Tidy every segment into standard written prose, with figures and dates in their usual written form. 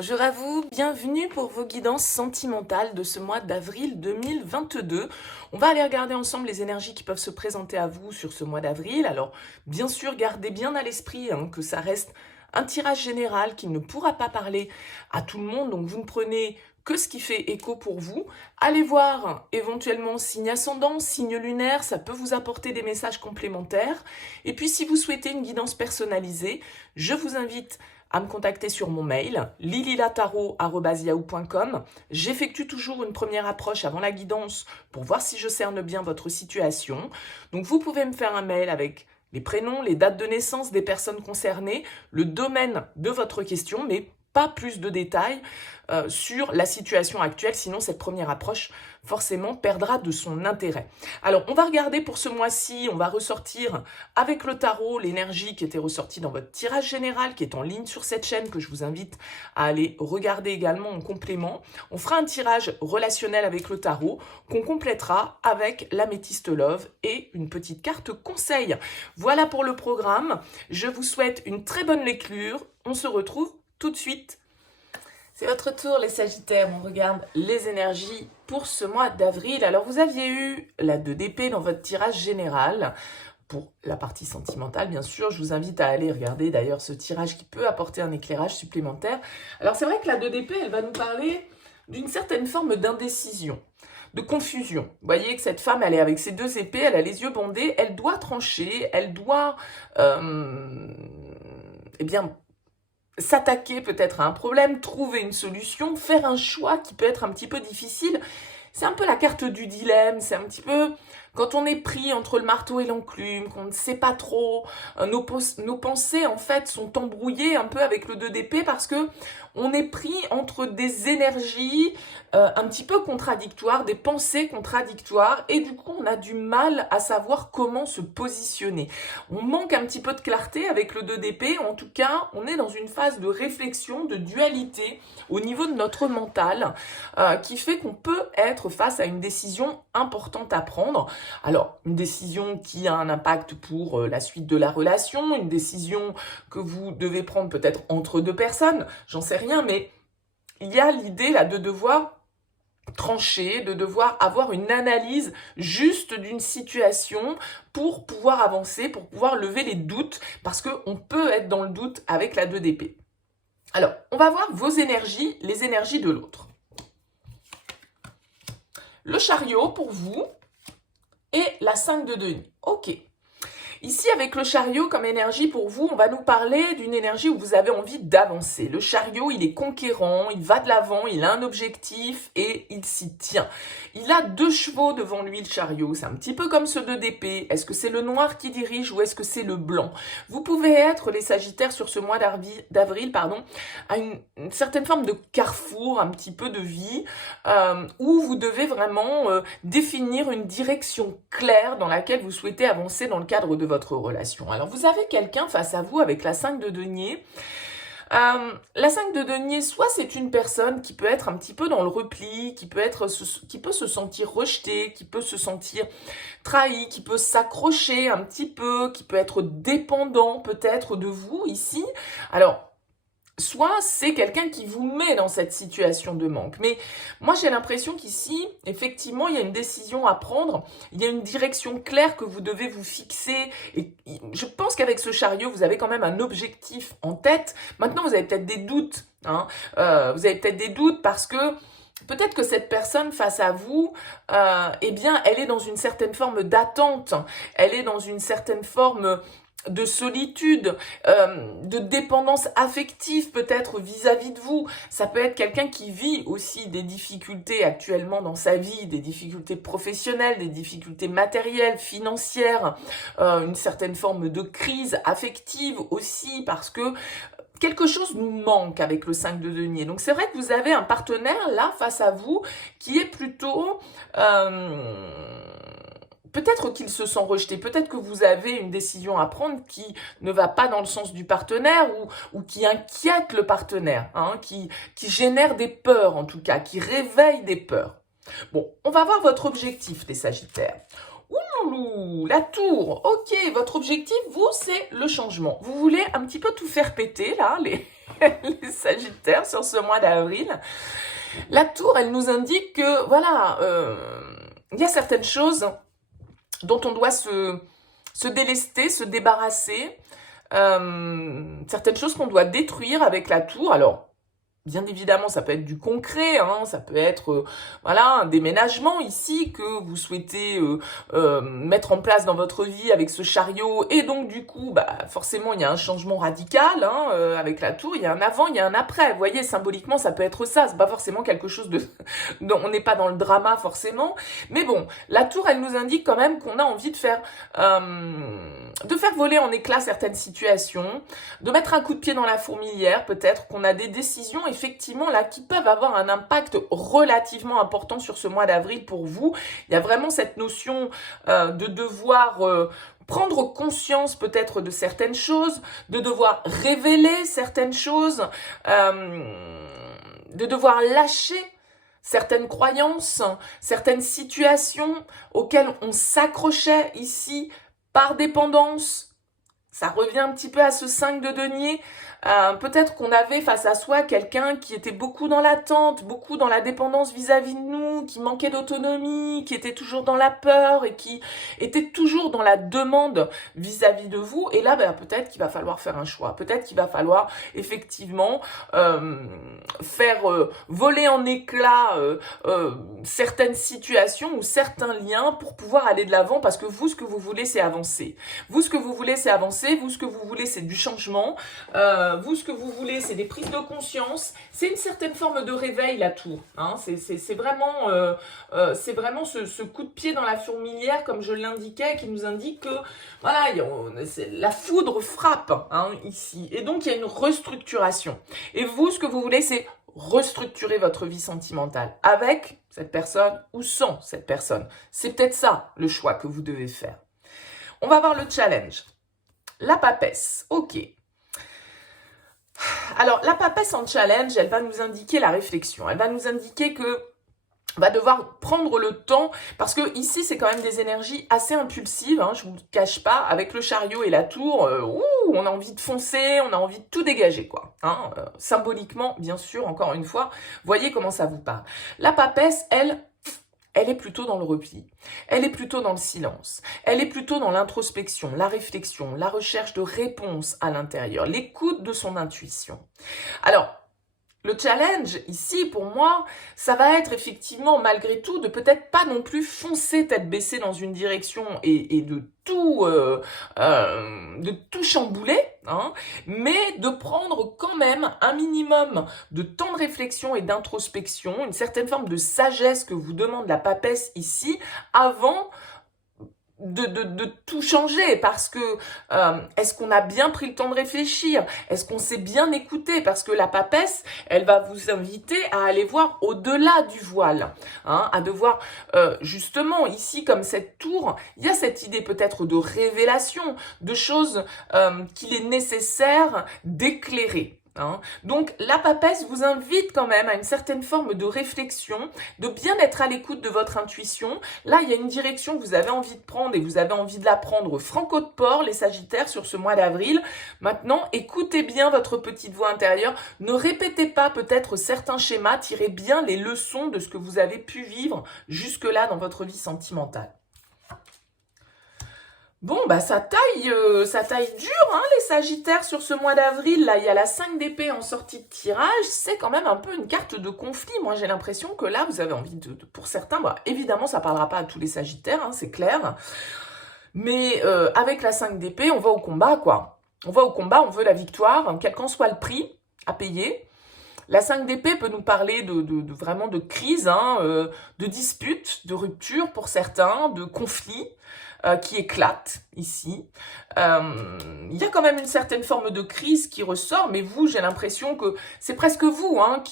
Bonjour à vous, bienvenue pour vos guidances sentimentales de ce mois d'avril 2022. On va aller regarder ensemble les énergies qui peuvent se présenter à vous sur ce mois d'avril. Alors, bien sûr, gardez bien à l'esprit que ça reste un tirage général qui ne pourra pas parler à tout le monde, donc vous ne prenez que ce qui fait écho pour vous. Allez voir éventuellement signe ascendant, signe lunaire, ça peut vous apporter des messages complémentaires. Et puis si vous souhaitez une guidance personnalisée, je vous invite à me contacter sur mon mail lililataro@yahoo.com. J'effectue toujours une première approche avant la guidance pour voir si je cerne bien votre situation. Donc vous pouvez me faire un mail avec les prénoms, les dates de naissance des personnes concernées, le domaine de votre question, mais pas plus de détails sur la situation actuelle, sinon cette première approche forcément perdra de son intérêt. Alors on va regarder pour ce mois-ci, on va ressortir avec le tarot l'énergie qui était ressortie dans votre tirage général, qui est en ligne sur cette chaîne, que je vous invite à aller regarder également en complément. On fera un tirage relationnel avec le tarot qu'on complétera avec l'améthyste love et une petite carte conseil. Voilà pour le programme, je vous souhaite une très bonne lecture, on se retrouve tout de suite. C'est votre tour les Sagittaires, on regarde les énergies pour ce mois d'avril. Alors vous aviez eu la 2 d'épée dans votre tirage général. Pour la partie sentimentale, bien sûr, je vous invite à aller regarder d'ailleurs ce tirage qui peut apporter un éclairage supplémentaire. Alors c'est vrai que la 2 d'épée, elle va nous parler d'une certaine forme d'indécision, de confusion. Vous voyez que cette femme, elle est avec ses 2 épées, elle a les yeux bandés, elle doit trancher, elle doit s'attaquer peut-être à un problème, trouver une solution, faire un choix qui peut être un petit peu difficile. C'est un peu la carte du dilemme, c'est un petit peu quand on est pris entre le marteau et l'enclume, qu'on ne sait pas trop, nos pensées en fait sont embrouillées un peu avec le 2 d'épée parce que on est pris entre des énergies un petit peu contradictoires, des pensées contradictoires et du coup on a du mal à savoir comment se positionner. On manque un petit peu de clarté avec le 2 d'épée, en tout cas on est dans une phase de réflexion, de dualité au niveau de notre mental qui fait qu'on peut être face à une décision importante à prendre. Alors, une décision qui a un impact pour la suite de la relation, une décision que vous devez prendre peut-être entre 2 personnes, j'en sais rien, mais il y a l'idée là de devoir trancher, de devoir avoir une analyse juste d'une situation pour pouvoir avancer, pour pouvoir lever les doutes, parce qu'on peut être dans le doute avec la 2 d'épée. Alors, on va voir vos énergies, les énergies de l'autre. Le chariot pour vous et la 5 de denier. Ok. Ici, avec le chariot comme énergie pour vous, on va nous parler d'une énergie où vous avez envie d'avancer. Le chariot, il est conquérant, il va de l'avant, il a un objectif et il s'y tient. Il a 2 chevaux devant lui, le chariot. C'est un petit peu comme ce 2 d'épée. Est-ce que c'est le noir qui dirige ou est-ce que c'est le blanc? Vous pouvez être, les Sagittaires, sur ce mois d'avril, à une certaine forme de carrefour, un petit peu de vie, où vous devez vraiment définir une direction claire dans laquelle vous souhaitez avancer dans le cadre de votre relation. Alors vous avez quelqu'un face à vous avec la 5 de denier. La 5 de denier, soit c'est une personne qui peut être un petit peu dans le repli, qui peut se sentir rejetée, qui peut se sentir trahi, qui peut s'accrocher un petit peu, qui peut être dépendant peut-être de vous ici. Alors, soit c'est quelqu'un qui vous met dans cette situation de manque. Mais moi, j'ai l'impression qu'ici, effectivement, il y a une décision à prendre, il y a une direction claire que vous devez vous fixer. Et je pense qu'avec ce chariot, vous avez quand même un objectif en tête. Maintenant, vous avez peut-être des doutes. Vous avez peut-être des doutes parce que peut-être que cette personne face à vous, elle est dans une certaine forme d'attente. Elle est dans une certaine forme de solitude, de dépendance affective peut-être vis-à-vis de vous. Ça peut être quelqu'un qui vit aussi des difficultés actuellement dans sa vie, des difficultés professionnelles, des difficultés matérielles, financières, une certaine forme de crise affective aussi parce que quelque chose nous manque avec le 5 de denier. Donc c'est vrai que vous avez un partenaire là face à vous qui est plutôt peut-être qu'il se sent rejeté, peut-être que vous avez une décision à prendre qui ne va pas dans le sens du partenaire ou qui inquiète le partenaire, qui génère des peurs en tout cas, qui réveille des peurs. Bon, on va voir votre objectif, les Sagittaires. Ouh, la tour. Ok, votre objectif, vous, c'est le changement. Vous voulez un petit peu tout faire péter, là, les, les Sagittaires, sur ce mois d'avril. La tour, elle nous indique que, voilà, il y a certaines choses dont on doit se délester, se débarrasser. Certaines choses qu'on doit détruire avec la tour. Alors, bien évidemment, ça peut être du concret, hein, ça peut être voilà, un déménagement ici que vous souhaitez mettre en place dans votre vie avec ce chariot. Et donc, du coup, bah, forcément, il y a un changement radical hein, avec la tour. Il y a un avant, il y a un après. Vous voyez, symboliquement, ça peut être ça. C'est pas forcément quelque chose de... on n'est pas dans le drama, forcément. Mais bon, la tour, elle nous indique quand même qu'on a envie de faire voler en éclats certaines situations, de mettre un coup de pied dans la fourmilière, peut-être qu'on a des décisions effectivement là qui peuvent avoir un impact relativement important sur ce mois d'avril pour vous. Il y a vraiment cette notion de devoir prendre conscience peut-être de certaines choses, de devoir révéler certaines choses, de devoir lâcher certaines croyances, certaines situations auxquelles on s'accrochait ici par dépendance. Ça revient un petit peu à ce 5 de denier. Peut-être qu'on avait face à soi quelqu'un qui était beaucoup dans l'attente, beaucoup dans la dépendance vis-à-vis de nous, qui manquait d'autonomie, qui était toujours dans la peur et qui était toujours dans la demande vis-à-vis de vous. Et là, ben, peut-être qu'il va falloir faire un choix. Peut-être qu'il va falloir effectivement faire voler en éclats certaines situations ou certains liens pour pouvoir aller de l'avant parce que vous, ce que vous voulez, c'est avancer. Vous, ce que vous voulez, c'est avancer. Vous, ce que vous voulez, c'est du changement. Vous, ce que vous voulez, c'est des prises de conscience. C'est une certaine forme de réveil, la tour. Hein. C'est vraiment ce coup de pied dans la fourmilière, comme je l'indiquais, qui nous indique que voilà, la foudre frappe hein, ici. Et donc, il y a une restructuration. Et vous, ce que vous voulez, c'est restructurer votre vie sentimentale avec cette personne ou sans cette personne. C'est peut-être ça, le choix que vous devez faire. On va voir le challenge. La papesse. Ok. Alors, la papesse en challenge, elle va nous indiquer la réflexion. Elle va nous indiquer que on va devoir prendre le temps, parce que ici, c'est quand même des énergies assez impulsives, hein, je ne vous le cache pas, avec le chariot et la tour, on a envie de foncer, on a envie de tout dégager, quoi. Hein, symboliquement, bien sûr, encore une fois, voyez comment ça vous parle. La papesse, elle est plutôt dans le repli, elle est plutôt dans le silence, elle est plutôt dans l'introspection, la réflexion, la recherche de réponses à l'intérieur, l'écoute de son intuition. Alors, le challenge, ici, pour moi, ça va être effectivement, malgré tout, de peut-être pas non plus foncer tête baissée dans une direction et de tout chambouler, hein, mais de prendre quand même un minimum de temps de réflexion et d'introspection, une certaine forme de sagesse que vous demande la papesse ici, avant de tout changer parce que est-ce qu'on a bien pris le temps de réfléchir? Est-ce qu'on s'est bien écouté? Parce que la papesse, elle va vous inviter à aller voir au-delà du voile, hein, à devoir justement ici comme cette tour, il y a cette idée peut-être de révélation, de choses qu'il est nécessaire d'éclairer. Hein. Donc la papesse vous invite quand même à une certaine forme de réflexion, de bien être à l'écoute de votre intuition. Là, il y a une direction que vous avez envie de prendre et vous avez envie de la prendre franco de port, les Sagittaires, sur ce mois d'avril. Maintenant, écoutez bien votre petite voix intérieure. Ne répétez pas peut-être certains schémas, tirez bien les leçons de ce que vous avez pu vivre jusque-là dans votre vie sentimentale. Bon, bah ça taille dur, hein, les Sagittaires, sur ce mois d'avril. Là, il y a la 5 d'épée en sortie de tirage. C'est quand même un peu une carte de conflit. Moi, j'ai l'impression que là, vous avez envie pour certains, bah, évidemment, ça parlera pas à tous les Sagittaires, hein, c'est clair. Mais avec la 5 d'épée, on va au combat, quoi. On va au combat, on veut la victoire, quel qu'en soit le prix à payer. La 5 d'épée peut nous parler vraiment de crise, hein, de disputes, de rupture pour certains, de conflits qui éclatent ici. Il y a quand même une certaine forme de crise qui ressort, mais vous, j'ai l'impression que c'est presque vous, hein,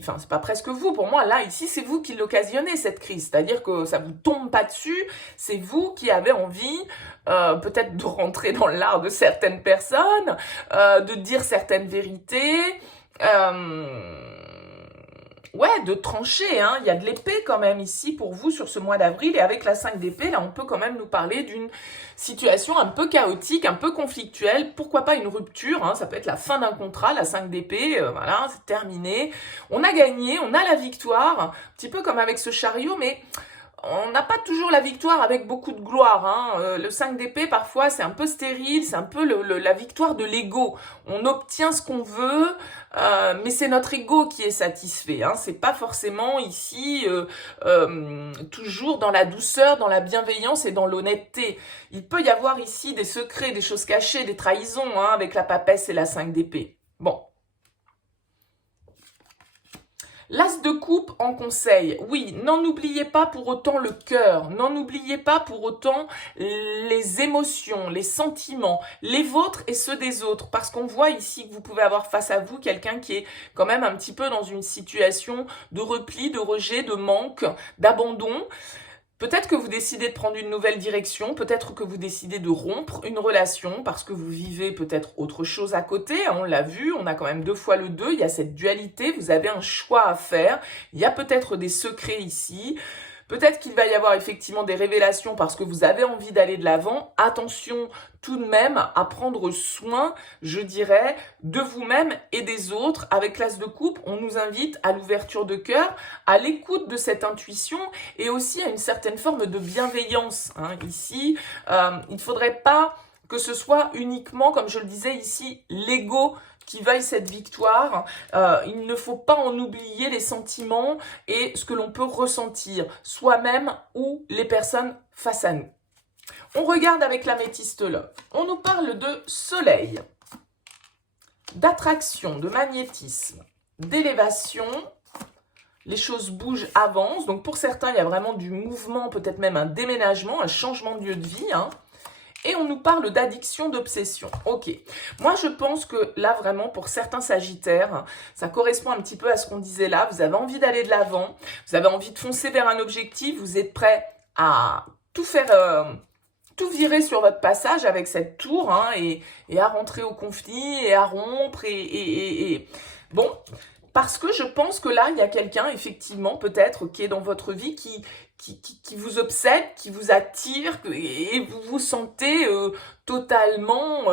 enfin, c'est pas presque vous, pour moi, là, ici, c'est vous qui l'occasionnez, cette crise. C'est-à-dire que ça vous tombe pas dessus, c'est vous qui avez envie peut-être de rentrer dans l'art de certaines personnes, de dire certaines vérités, ouais, de trancher, hein. Il y a de l'épée quand même ici pour vous sur ce mois d'avril. Et avec la 5 d'épée, là, on peut quand même nous parler d'une situation un peu chaotique, un peu conflictuelle. Pourquoi pas une rupture, hein. Ça peut être la fin d'un contrat, la 5 d'épée, voilà, c'est terminé. On a gagné, on a la victoire, un petit peu comme avec ce chariot, mais on n'a pas toujours la victoire avec beaucoup de gloire, hein. Le 5 d'épée, parfois, c'est un peu stérile, c'est un peu la victoire de l'ego. On obtient ce qu'on veut, mais c'est notre ego qui est satisfait, hein. C'est pas forcément ici toujours dans la douceur, dans la bienveillance et dans l'honnêteté. Il peut y avoir ici des secrets, des choses cachées, des trahisons, hein, avec la papesse et la 5 d'épée. Bon. L'as de coupe en conseil, oui, n'en oubliez pas pour autant le cœur, n'en oubliez pas pour autant les émotions, les sentiments, les vôtres et ceux des autres, parce qu'on voit ici que vous pouvez avoir face à vous quelqu'un qui est quand même un petit peu dans une situation de repli, de rejet, de manque, d'abandon. Peut-être que vous décidez de prendre une nouvelle direction, peut-être que vous décidez de rompre une relation parce que vous vivez peut-être autre chose à côté. On l'a vu, on a quand même 2 fois le 2, il y a cette dualité, vous avez un choix à faire. Il y a peut-être des secrets ici. Peut-être qu'il va y avoir effectivement des révélations parce que vous avez envie d'aller de l'avant. Attention tout de même à prendre soin, je dirais, de vous-même et des autres. Avec l'as de coupe, on nous invite à l'ouverture de cœur, à l'écoute de cette intuition et aussi à une certaine forme de bienveillance, hein. Ici, il ne faudrait pas que ce soit uniquement, comme je le disais ici, l'ego qui veuille cette victoire. Il ne faut pas en oublier les sentiments et ce que l'on peut ressentir, soi-même ou les personnes face à nous. On regarde avec l'améthyste love. On nous parle de soleil, d'attraction, de magnétisme, d'élévation. Les choses bougent, avancent. Donc pour certains, il y a vraiment du mouvement, peut-être même un déménagement, un changement de lieu de vie, hein. Et on nous parle d'addiction, d'obsession. Ok. Moi, je pense que là, vraiment, pour certains sagittaires, ça correspond un petit peu à ce qu'on disait là. Vous avez envie d'aller de l'avant. Vous avez envie de foncer vers un objectif. Vous êtes prêt à tout faire, tout virer sur votre passage avec cette tour, hein, et à rentrer au conflit, et à rompre, Bon, parce que je pense que là, il y a quelqu'un, effectivement, peut-être, qui est dans votre vie, qui vous obsède, qui vous attire, et vous vous sentez totalement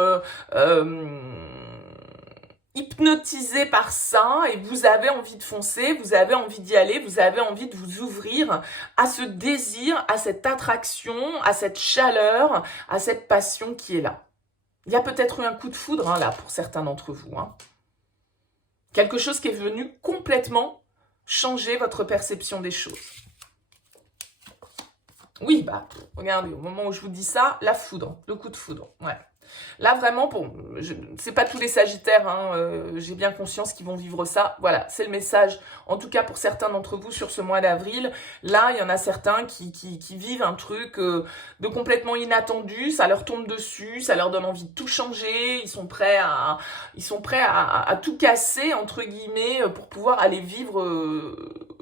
hypnotisé par ça, et vous avez envie de foncer, vous avez envie d'y aller, vous avez envie de vous ouvrir à ce désir, à cette attraction, à cette chaleur, à cette passion qui est là. Il y a peut-être eu un coup de foudre, hein, là, pour certains d'entre vous, hein. Quelque chose qui est venu complètement changer votre perception des choses. Oui, bah, regardez, au moment où je vous dis ça, la foudre, le coup de foudre, ouais. Là, vraiment, c'est pas tous les sagittaires, hein, j'ai bien conscience qu'ils vont vivre ça. Voilà, c'est le message, en tout cas pour certains d'entre vous sur ce mois d'avril. Là, il y en a certains qui vivent un truc de complètement inattendu, ça leur tombe dessus, ça leur donne envie de tout changer, ils sont prêts à tout casser, entre guillemets, pour pouvoir aller vivre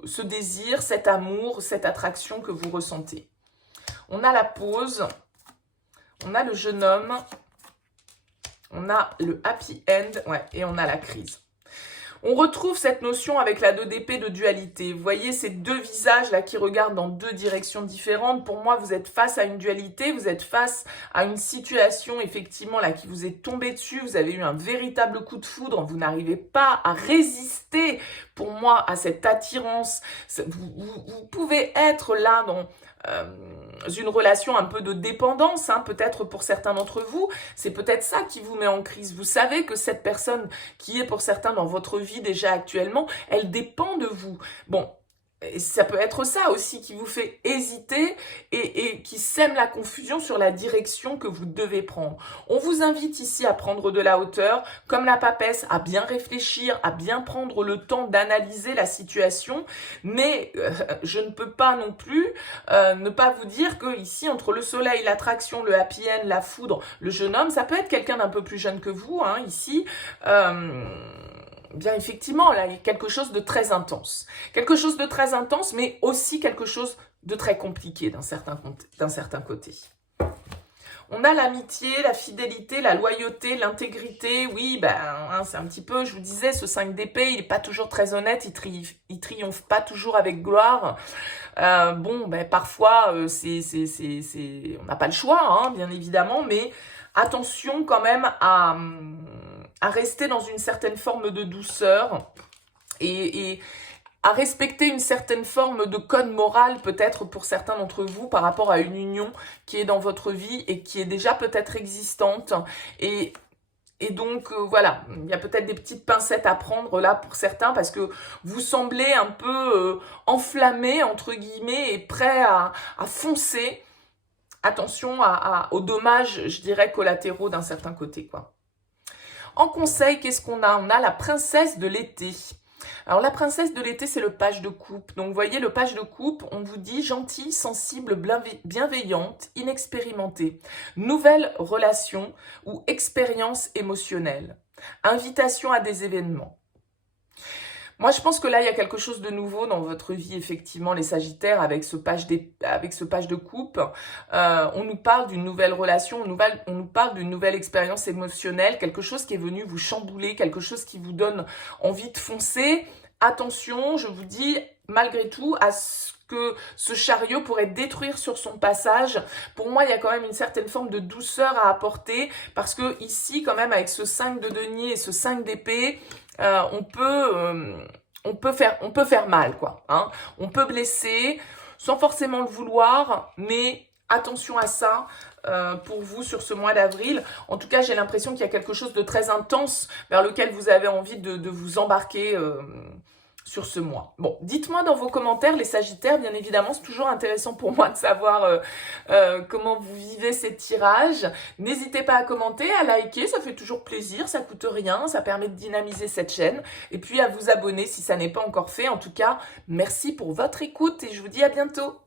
ce désir, cet amour, cette attraction que vous ressentez. On a la pause, on a le jeune homme, on a le happy end, ouais, et on a la crise. On retrouve cette notion avec la 2 d'épée de dualité. Vous voyez ces deux visages là qui regardent dans 2 directions différentes. Pour moi, vous êtes face à une dualité, vous êtes face à une situation effectivement là qui vous est tombée dessus. Vous avez eu un véritable coup de foudre, vous n'arrivez pas à résister pour moi à cette attirance. Vous pouvez être là dans une relation un peu de dépendance, hein, peut-être pour certains d'entre vous, c'est peut-être ça qui vous met en crise. Vous savez que cette personne qui est pour certains dans votre vie déjà actuellement, elle dépend de vous. Bon, et ça peut être ça aussi qui vous fait hésiter et qui sème la confusion sur la direction que vous devez prendre. On vous invite ici à prendre de la hauteur, comme la papesse, à bien réfléchir, à bien prendre le temps d'analyser la situation, mais je ne peux pas non plus ne pas vous dire que ici, entre le soleil, l'attraction, le happy end, la foudre, le jeune homme, ça peut être quelqu'un d'un peu plus jeune que vous, hein, ici, bien effectivement, là, il y a quelque chose de très intense. Quelque chose de très intense, mais aussi quelque chose de très compliqué d'un certain côté. On a l'amitié, la fidélité, la loyauté, l'intégrité. Oui, ben, hein, c'est un petit peu, je vous disais, ce 5 d'épée, il n'est pas toujours très honnête, il triomphe pas toujours avec gloire. Bon, ben, parfois, on n'a pas le choix, hein, bien évidemment, mais attention quand même à rester dans une certaine forme de douceur et à respecter une certaine forme de code moral peut-être pour certains d'entre vous par rapport à une union qui est dans votre vie et qui est déjà peut-être existante. Et donc, voilà, il y a peut-être des petites pincettes à prendre là pour certains parce que vous semblez un peu enflammé, entre guillemets, et prêt à foncer. Attention aux dommages, je dirais, collatéraux d'un certain côté, quoi. En conseil, qu'est-ce qu'on a? On a la princesse de l'été. Alors, la princesse de l'été, c'est le page de coupe. Donc, vous voyez, le page de coupe, on vous dit gentille, sensible, bienveillante, inexpérimentée. Nouvelle relation ou expérience émotionnelle. Invitation à des événements. Moi, je pense que là, il y a quelque chose de nouveau dans votre vie, effectivement, les Sagittaires, avec ce page de coupe. On nous parle d'une nouvelle relation, on nous parle d'une nouvelle expérience émotionnelle, quelque chose qui est venu vous chambouler, quelque chose qui vous donne envie de foncer. Attention, je vous dis, malgré tout, à ce que ce chariot pourrait détruire sur son passage. Pour moi, il y a quand même une certaine forme de douceur à apporter, parce que ici, quand même, avec ce 5 de denier et ce 5 d'épée, on peut faire mal, quoi. Hein. On peut blesser sans forcément le vouloir, mais attention à ça pour vous sur ce mois d'avril. En tout cas, j'ai l'impression qu'il y a quelque chose de très intense vers lequel vous avez envie de vous embarquer sur ce mois. Bon, dites-moi dans vos commentaires, les Sagittaires, bien évidemment, c'est toujours intéressant pour moi de savoir comment vous vivez ces tirages. N'hésitez pas à commenter, à liker, ça fait toujours plaisir, ça coûte rien, ça permet de dynamiser cette chaîne. Et puis à vous abonner si ça n'est pas encore fait. En tout cas, merci pour votre écoute et je vous dis à bientôt.